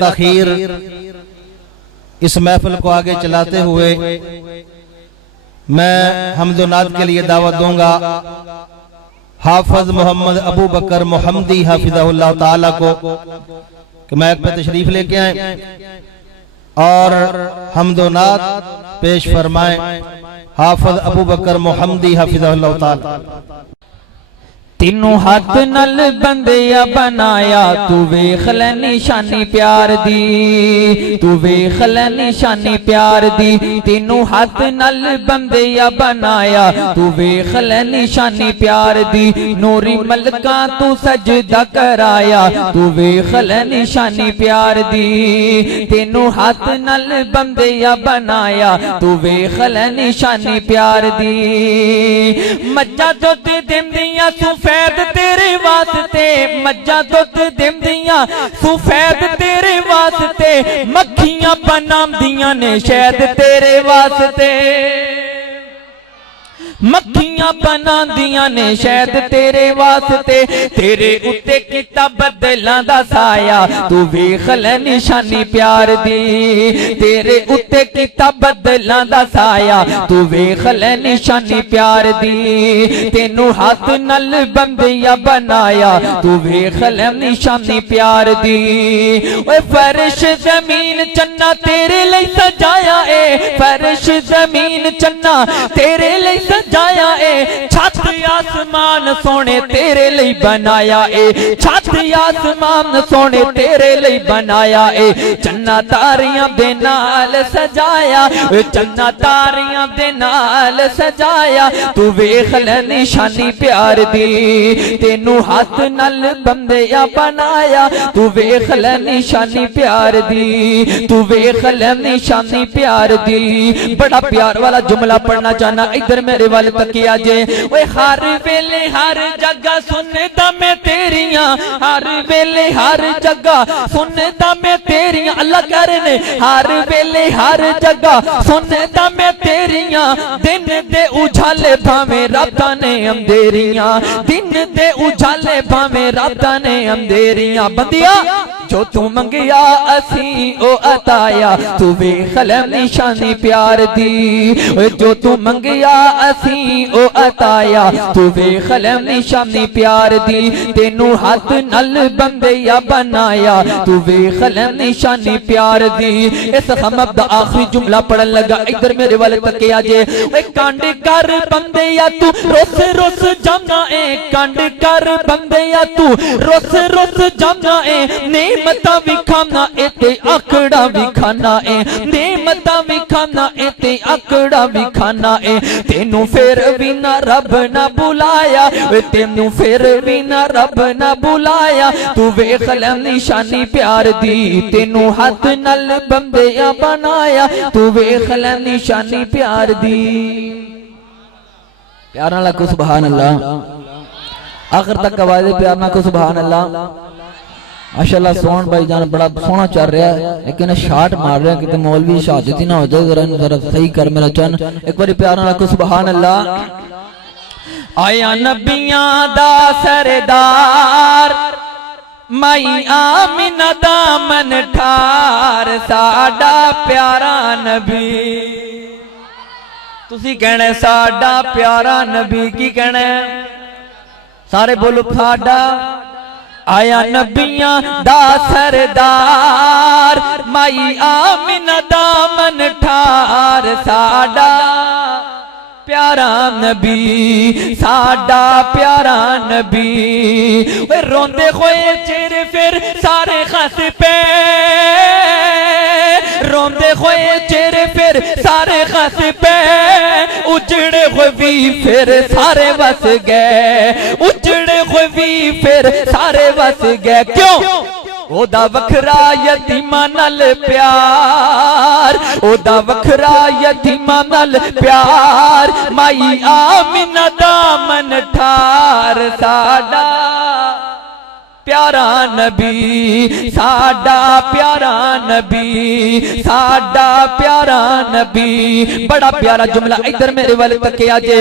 تاخیر اس محفل کو آگے چلاتے ہوئے میں حمد و نعت کے لیے دعوت دوں گا حافظ محمد ابو بکر محمدی حافظہ اللہ تعالی کو کہ میں ایک پہ تشریف لے کے آئیں اور حمد و نعت پیش فرمائیں حافظ ابو بکر محمدی حافظہ اللہ تعالی۔ تینوں ہاتھ نل بندیا بنایا تو ویکھ لے نشانی پیار دی، تو ویکھ لے نشانی پیار دی۔ تینوں ہاتھ نل بندیا بنایا تو ویکھ لے نشانی پیار دی۔ نوری ملکاں تو سجدہ کرایا تو ویکھ لے نشانی پیار دی۔ تینوں ہاتھ نل بندیا بنایا تو ویکھ لے نشانی پیار دی۔ مجھا دودھ دیندیاں سفید تیرے واسطے، مجھا دودھ دیندیاں سفید تیرے واسطے، مکھیاں بناندیاں نے شہد تیرے واسطے، مکھیاں بناندیاں نے شہد تیرے واسطے۔ تیرے اتے کتاب بدلاں دا سایہ تو ویکھ لے نشانی پیار دی۔ تیرے اتے کتاب بدلاں دا سایہ تو ویکھ لے نشانی پیار دی۔ تینوں ہاتھ نل بندیا بنایا تو ویکھ لے نشانی پیار دی۔ اوے فرش زمین چنا تیرے لئی سجایا اے، فرش زمین چنا تیرے لئی سجایا اے، چھت آسمان سونے تیرے لئی بنایا اے، چھت آسمان سونے تیرے لئی بنایا اے۔ چنا تاریاں دے نال سجایا، چنا تاریاں دے نال سجایا تو ویکھ لے نشانی پیار دی۔ تینوں ہاتھ نل بندیا بنایا تو ویکھ لے نشانی پیار دی، تو ویکھ لے نشانی پیار دی۔ بڑا پیار والا جملہ پڑھنا چاہنا، ادھر میرے والے تکیا جے۔ اوے ہر ویلے ہر جگہ سندا میں تیریاں، ہر ویلے ہر جگہ سندا میں تیریاں، اللہ کہہ رہے نے ہر ویلے ہر جگہ سندا میں تیریاں۔ دن دے اجالے بھاویں راتاں نے اندھیریاں، دن دے اجالے بھاویں راتاں نے اندھیریاں۔ بندیا جو تو منگیا اسی او عطایا تو ویکھ لے نشانی پیار دی۔ جو تو منگیا اسی او عطایا تو ویکھ لے نشانی پیار دی۔ تینوں ہاتھ نل بندیا بنایا تو ویکھ لے نشانی پیار دی۔ اس خمب دا آخری جملہ پڑھن لگا، ادھر میرے والے تکیا جے۔ اے کانڈ کر بندیا تو روس روس جانا اے، کانڈ کر بندیا تو روس روس جانا اے، نعمتاں بھی کھانا اے تے آکڑا بھی کھانا اے، نعمتاں بھی کھانا اے تے آکڑا بھی کھانا اے۔ تینوں پھر بھی نہ رب نہ بلایا، تینوں پھر بھی نہ رب نہ بلایا تو ویکھ لے نشانی پیار دی۔ تینوں ہاتھ نل بندیا بنایا تو ویکھ لے نشانی پیار دی۔ پیار نہ لکھو سبحان اللہ، آخر تک آواز پیار نہ کو سبحان اللہ۔ ماشاءاللہ سون بھائی جان بڑا سونا چل رہا ہے، لیکن شاٹ مار رہا ہے کہ مولوی شہادتی نہ ہو جائے، ذرا صحیح کر میرا چن، ایک باری پیار نہ لکھو سبحان اللہ۔ آیا نبیاں دا سردار مائی آمینہ دا من ٹھار، ساڈا پیارا نبی، تسی کہنے ساڈا پیارا نبی، کی کہنے سارے بولو ساڈا۔ آیا نبیاں دا سردار مائی آمینہ دا من ٹھار، ساڈا پیارا نبی، ساڈا پیارا نبی۔ روندے ہوئے چہرے پھر سارے خس پہ، روندے ہوئے چہرے پھر سارے خس پہ، اجڑے ہوئے بھی پھر سارے بس گئے، اجڑے ہوئے بھی پھر سارے بس گئے۔ کیوں؟ او دا وکھرا یتیماں نال پیار، او دا وکھرا یتیماں نال پیار، مائی آمینہ دا من ٹھار، ساڈا پیارا نبی، ساڈا پیارا نبی، ساڈا پیارا نبی۔ بڑا پیارا جملہ ادھر میرے والے تکیا جے۔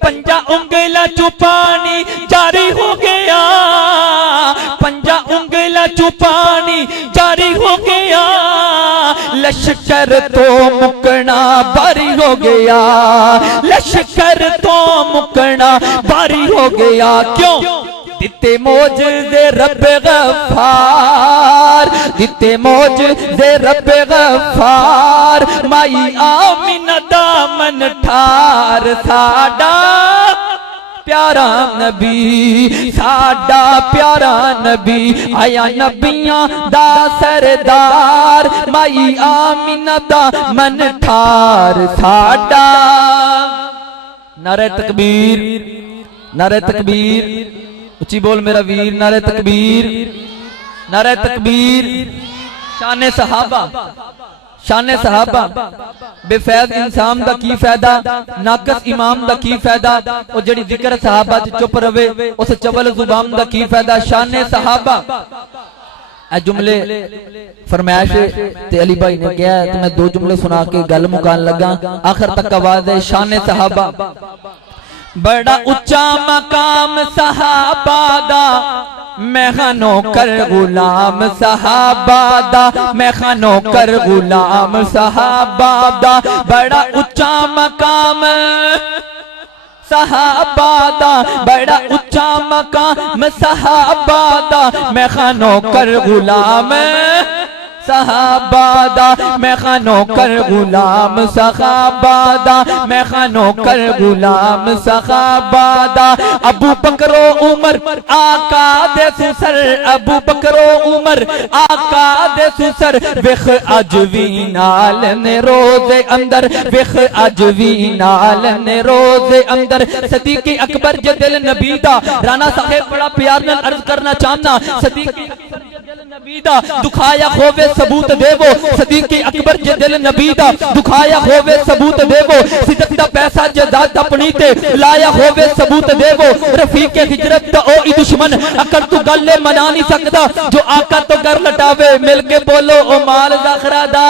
پنجا انگلا چو پانی جاری ہو گیا، پنجا انگلا چو پانی جاری ہو گیا، لشکر تو مکنا باری ہو گیا لشکر تو مکنا باری ہو گیا کیوں دیتے موجزے رب غفار دیتے موجزے رب غفار مائی آمینہ دامن ٹھار ساڈا پیارا نبی ساڈا پیارا نبی آیا نبیاں دا سردار مائی آمینہ دامن ٹھار ساڈا نعرہ تکبیر نعرہ تکبیر اچھی بول میرا ویر نعرہ تکبیر نعرہ تکبیر شان صحابہ شان صحابہ بے فیض انسان دا کی فائدہ ناقص امام دا کی فائدہ اور جڑی ذکر صحابہ چپ روے اس چول زبان دا کی فائدہ شان صحابہ اے جملے فرمائش تے علی بھائی نے کہا تو میں دو جملے سنا کے گل مکان لگا آخر تک آواز ہے شان صحابہ بڑا اچا مقام صحابہ دا میں خانوں کر غلام صحابہ دا میں خانوں کر غلام صحابہ دا بڑا اچا مقام صحابہ دا بڑا اچا مقام صحابہ دا میں خانوں کر غلام صحابہ دا میں خانوں کر غلام صحابہ دا میں خانوں کر غلام صحابہ دا ابو بکر و عمر آقا دے سسر ابو بکر و عمر آقا دے سسر ویخ اجوی نالن روز اندر ویخ اجوی نالن روز اندر صدیق اکبر جدل نبی دا رانا صاحب بڑا پیار میں عرض کرنا چاہنا صدیق اکبر جدل نبی دا دکھایا خوف ثبوت دے وہ صدیق اکبر جدل نبی دا دکھایا ہووے ثبوت دے وہ صدق دا پیسہ جداد اپنی تے لایا ہووے ثبوت دے وہ رفیق ہجرت دا او ای دشمن اکر تو گلے منا نہیں سکتا جو آقا تو گر لٹاوے مل کے بولو او مال زخرہ دا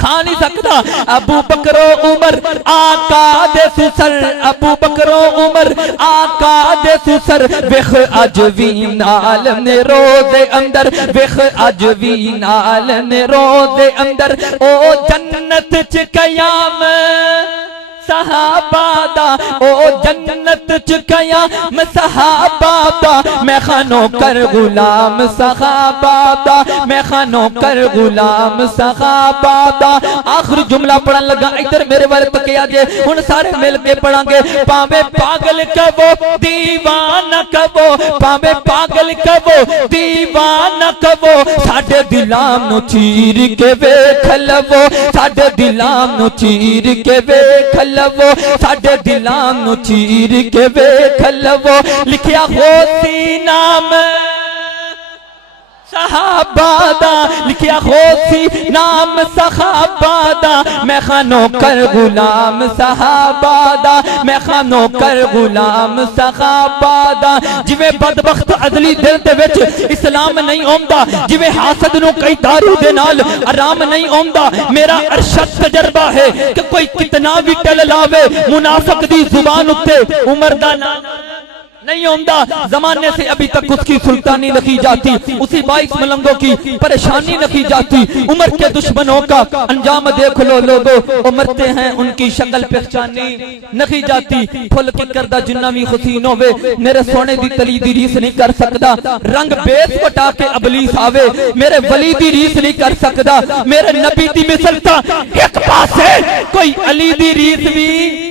کھا نہیں سکتا ابو بکر و عمر آقا دے سسر ابو بکر و عمر آقا دے سسر ویخ اجوی نالن روز اندر ویخ اجوی نالن روز اندر او جنت چ قیام صحابہ دا او جنت چ قیام صحابہ دا میں خانوں کر غلام صحابہ دا میں خانوں کر غلام صحابہ دا آخری جملہ پڑھن لگا ادھر میرے والے تکیا جے ان سارے مل کے پڑھاں گے پاوے پاگل کہو دیوانہ کہو پاوے پاگل کہو دیوانہ کہو ساڈے دلاں نو چیر کے ویکھ لو ساڈے دلاں نو چیر کے ویکھ لو ساڈے دلاں نو چیر کے ویکھ لو لکھیا ہو سی نام صحابہ دا لکھیا ہو سی نام صحابہ دا میں خانوں کر غلام صحابہ دا میں خانوں کر غلام صحابہ دا جویں بدبخت عدلی دل دے وچ اسلام نہیں اوندہ جویں حاسد نو کئی دارو دے نال آرام نہیں اوندہ میرا ارشد تجربہ ہے کہ کوئی کتنا بھی ٹل لاوے منافق دی زبان اتے عمر دا نام نہیں ہوندہ زمانے سے ابھی تک اس کی سلطانی لکھی جاتی اسی 22 ملنگوں کی پریشانی لکھی جاتی عمر کے دشمنوں کا انجام دیکھ لو لوگو مرتے ہیں ان کی شکل پہچانی نہیں جاتی پھل کی کردہ جناوی حسینوں وے میرے سونے دی تلی دی ریس نہیں کر سکتا رنگ بیس پٹا کے ابلیس آوے میرے ولی دی ریس نہیں کر سکتا میرے نبی دی مثلتا ایک پاس ہے کوئی علی دی ریس بھی